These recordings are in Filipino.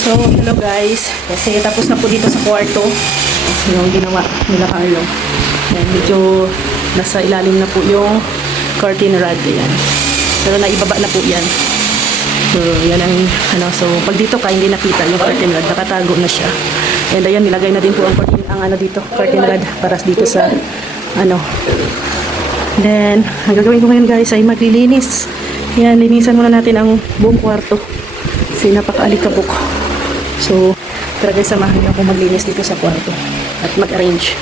So, hello guys. Kasi tapos na po dito sa kwarto yung ginawa nila Carlo. Yan, medyo nasa ilalim na po yung curtain rod. Yan. Pero naibaba na po yan. So, yan ang ano. So, pag dito ka, hindi nakita yung curtain rod. Nakatago na siya. And ayan, nilagay na din po ang ano dito, curtain rod para dito sa ano. Then, ang gagawin ko ngayon guys ay maglilinis. Yan, linisan muna natin ang buong kwarto. Kasi napaka-alikabok. So, tara guys, samahan niyo ako maglinis dito sa kwarto at mag-arrange.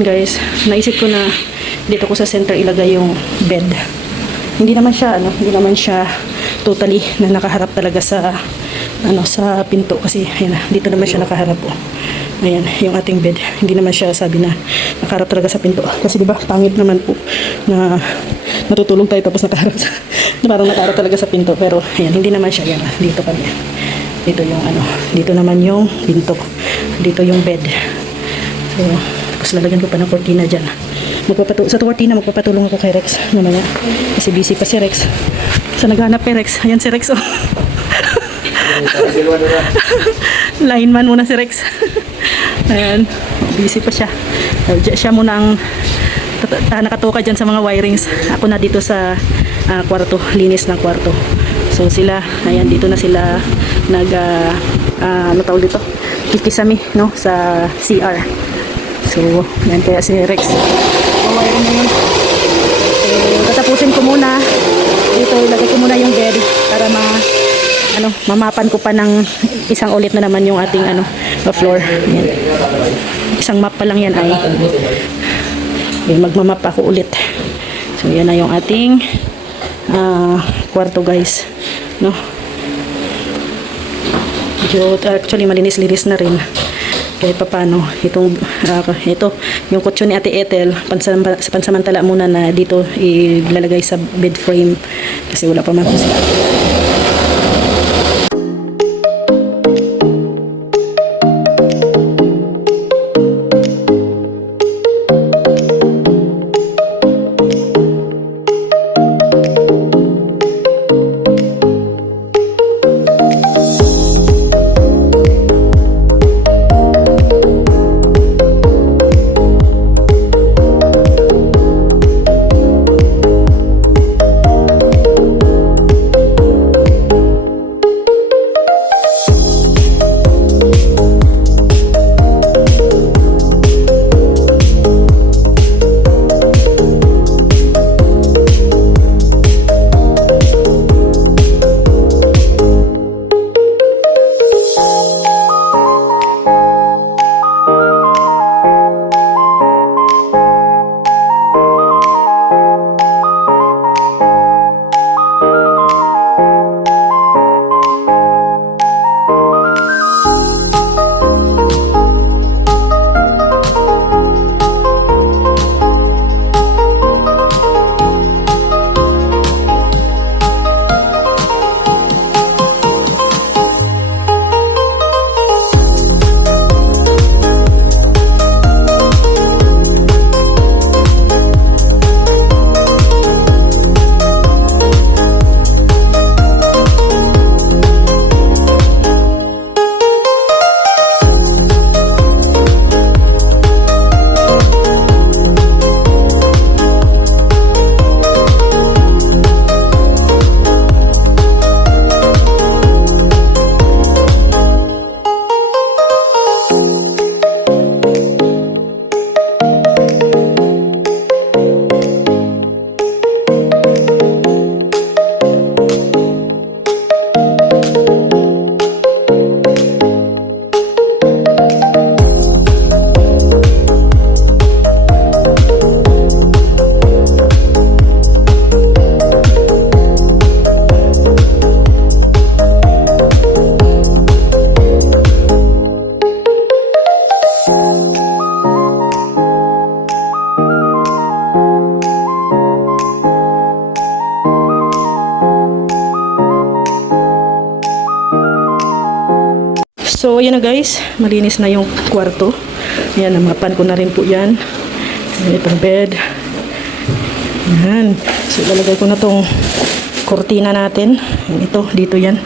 yun guys, naisip ko na dito ko sa center ilagay yung bed. Hindi naman siya totally na nakaharap talaga sa sa pinto kasi ayan na, dito naman siya nakaharap po. Ayan, yung ating bed. Hindi naman siya sabi na nakaharap talaga sa pinto. Kasi diba, pangit naman po na natutulog tayo tapos nakaharap sa, parang nakaharap talaga sa pinto. Pero ayan, hindi naman siya. Ayan, dito kami. Dito yung dito naman yung pinto. Dito yung bed. So, tapos lalagyan ko pa ng kortina dyan. Sa kortina, magpapatulong ako kay Rex. Mamaya. Kasi busy pa si Rex. Sa naghanap kay Rex. Ayan si Rex. Oh. Lineman muna si Rex. Ayan. Busy pa siya. Siya muna ang nakatuka dyan sa mga wirings. Ako na dito sa kwarto. Linis ng kwarto. So sila, ayan, dito na sila ano tawag dito? Kikisami, no? Sa CR. So, yan kaya si Rex. Mawiring na yun. Tatapusin ko muna. Dito, ilagay ko muna yung bed para mamapan ko pa ng isang ulit na naman yung ating floor. Yan. Isang map pa lang yan ay. Magmamap ako ulit. So, yan na yung ating kwarto guys. No? Actually, malinis-linis na rin. Kahit pa paano, ito, yung kutsyon ni Ate Ethel, pansamantala muna na dito ilalagay sa bed frame kasi wala pa man po sila. So, ayan na guys. Malinis na yung kwarto. Ayan, namapan ko na rin po yan. Ayan, itong bed. Ayan. So, ilalagay ko na tong kortina natin. Ayan, ito, dito yan.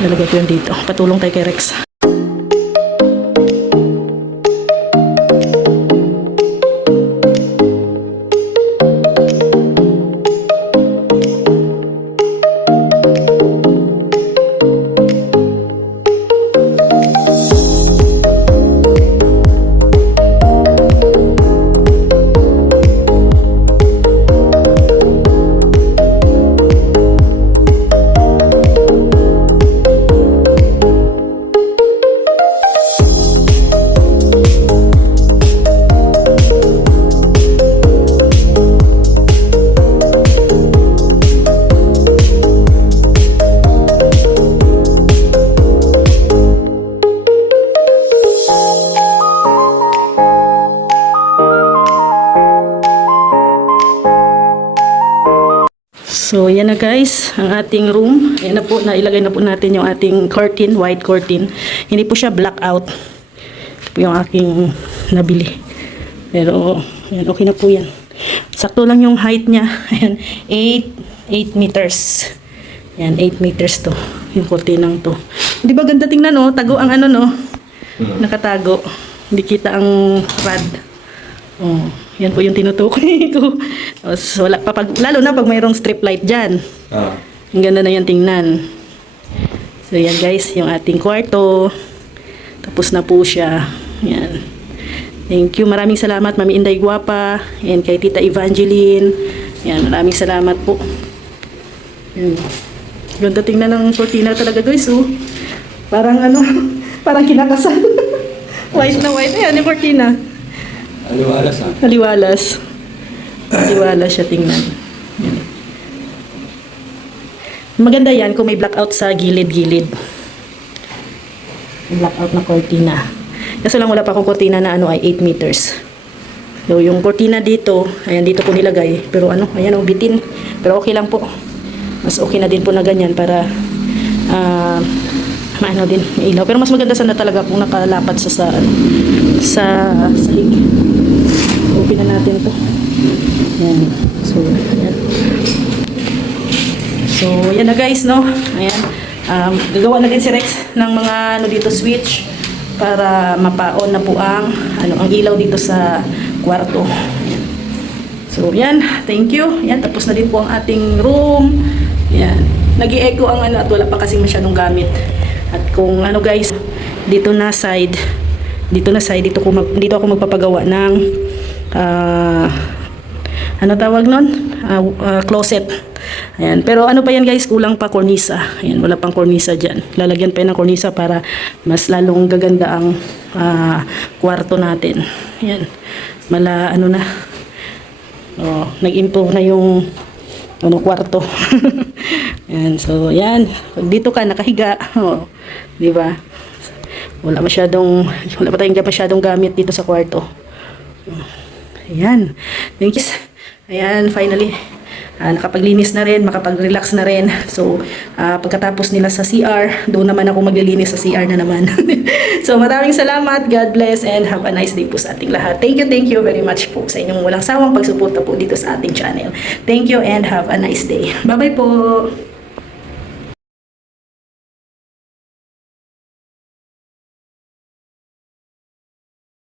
Ilalagay ko yan dito. Patulong tayo kay Rex. So, yan na guys, ang ating room. Yan na po, nailagay na po natin yung ating curtain, white curtain. Hindi po siya blackout. Ito po yung aking nabili. Pero, yan, okay na po yan. Sakto lang yung height niya. Ayan, 8 meters. Yan, 8 meters to. Yung kurtinang to. Di ba ganda tingnan, no? Tago ang ano, no? Nakatago. Hindi kita ang rad. Oh, yan po yung tinutukoy ko. So, wala pa lalo na pag mayroong strip light dyan. Ang ganda na yan tingnan. So, yan guys, yung ating kwarto. Tapos na po siya. Yan. Thank you. Maraming salamat, Mami Inday Guapa. And kay Tita Evangeline. Yan, maraming salamat po. Yan. Ganda tingnan ng cortina talaga guys. Oh. Parang ano, parang kinakasal. White na white. Ayan yung cortina. Aliwalas ha? Aliwalas. Aliwalas siya tingnan. Yan. Maganda yan kung may blackout sa gilid-gilid. Blackout na cortina. Kasi lang wala pa akong cortina na ano ay 8 meters. So yung cortina dito, ayan dito ko nilagay. Pero ano, ayan o bitin. Pero okay lang po. Mas okay na din po na ganyan para maano din ilaw. Pero mas maganda sana talaga kung nakalapat sa sahig. Open na natin to. Yan. So, ayan. So, yan na guys, no? Ayan. Gagawa na din si Rex ng mga ano dito switch para mapa-on na po ang ilaw dito sa kwarto. Ayan. So, yan. Thank you. Yan. Tapos na din po ang ating room. Yan. Nag-i-echo ang at wala pa kasing masyadong gamit. At kung guys, dito ako magpapagawa ng tawag nun? Closet. Ayan. Pero ano pa yan guys, kulang pa kornisa. Ayan, wala pang kornisa dyan. Lalagyan pa yan ng kornisa para mas lalong gaganda ang kwarto natin. Ayan. Nag-improve na yung kwarto. Ayan, so yan. Pag dito ka nakahiga, di ba? Wala pa tayong masyadong gamit dito sa kwarto. Ayan. Thank you. Ayan, finally. Nakapaglinis na rin, makapag-relax na rin. So, pagkatapos nila sa CR, doon naman ako maglilinis sa CR na naman. So, maraming salamat. God bless and have a nice day po sa ating lahat. Thank you very much po sa inyong walang sawang pagsuporta po dito sa ating channel. Thank you and have a nice day. Bye-bye po!